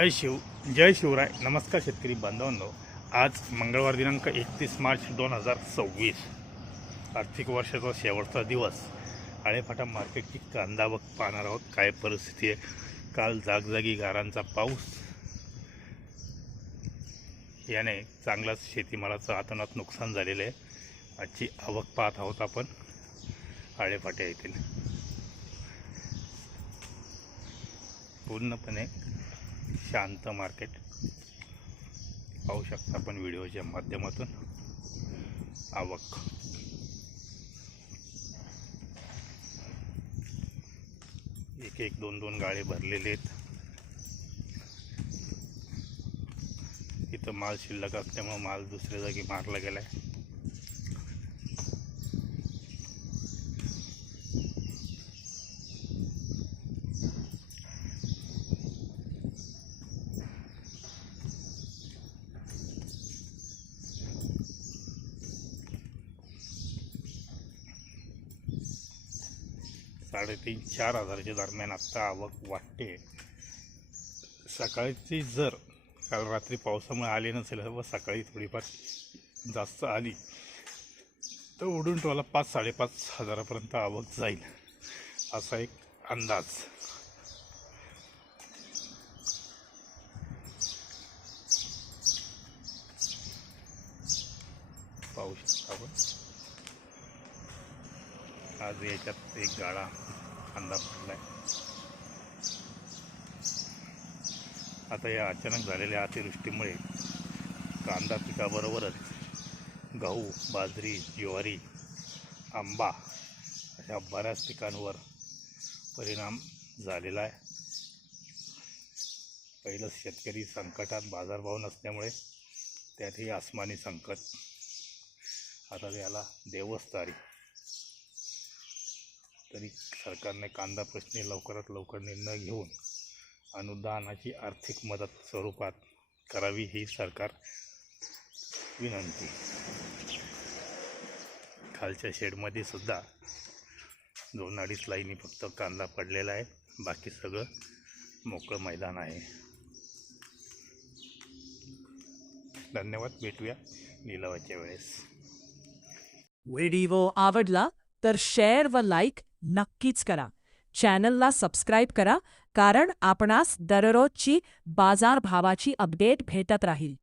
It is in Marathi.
जय शिवराय. नमस्कार शेतकरी बांधवांनो. आज मंगळवार दिनांक 31 मार्च 2026, आर्थिक वर्षाचा शेवटचा दिवस. आळेफाटा मार्केटची कांदा बघ पाहणार आहोत. काय परिस्थिती आहे. काल जागजागी गारांचा पाऊस याने चांगलाच शेतीमालाचं अतोनात नुकसान झालेलं आहे. आजची आवक पाहत आहोत आपण आळेफाट्या येथील. पूर्णपणे शांत मार्केट पाहू शकता आपण व्हिडिओच्या माध्यमातून. आवक एक दोन गाळे भरलेले आहेत. इथं माल शिल्लक असल्यामुळे माल दुसऱ्या जागी मारला गेलाय. $3,500-4,000 हजाराच्या दरम्यान आत्ता आवक वाटते. सकाळची जर काल रात्री पावसामुळे आली नसेल व सकाळी थोडीफार जास्त आली तर उडून टोला 5-5.5 हजारापर्यंत आवक जाईल असा एक अंदाज. पाहू शकता आपण. आज याच्यात एक गाळा कांदा पडलाय. आता या अचानक झालेल्या अतिवृष्टीमुळे कांदा पिकाबरोबरच गहू, बाजरी, ज्वारी, आंबा अशा बऱ्याच पिकांवर परिणाम झालेला आहे. पहिलं शेतकरी संकटात, बाजारभाव नसल्यामुळे त्यातही आसमानी संकट. आता त्याला देवच तारी. तरी सरकारने कांदा प्रश्नी लवकरात लवकर निर्णय घेऊन अनुदानाची आर्थिक मदत स्वरूपात करावी ही सरकार विनंती. खालच्या शेडमध्ये सुद्धा 2-2.5 लाईनी फक्त कांदा पडलेला आहे. बाकी सगळं मोकळं मैदान आहे. धन्यवाद. भेटूया लिलावाच्या वेळेस. व्हिडिओ आवडला तर शेअर व लाईक नक्कीच करा. चॅनलला सबस्क्राईब करा, कारण आपणास दररोजची बाजारभावाची अपडेट भेटत राहील.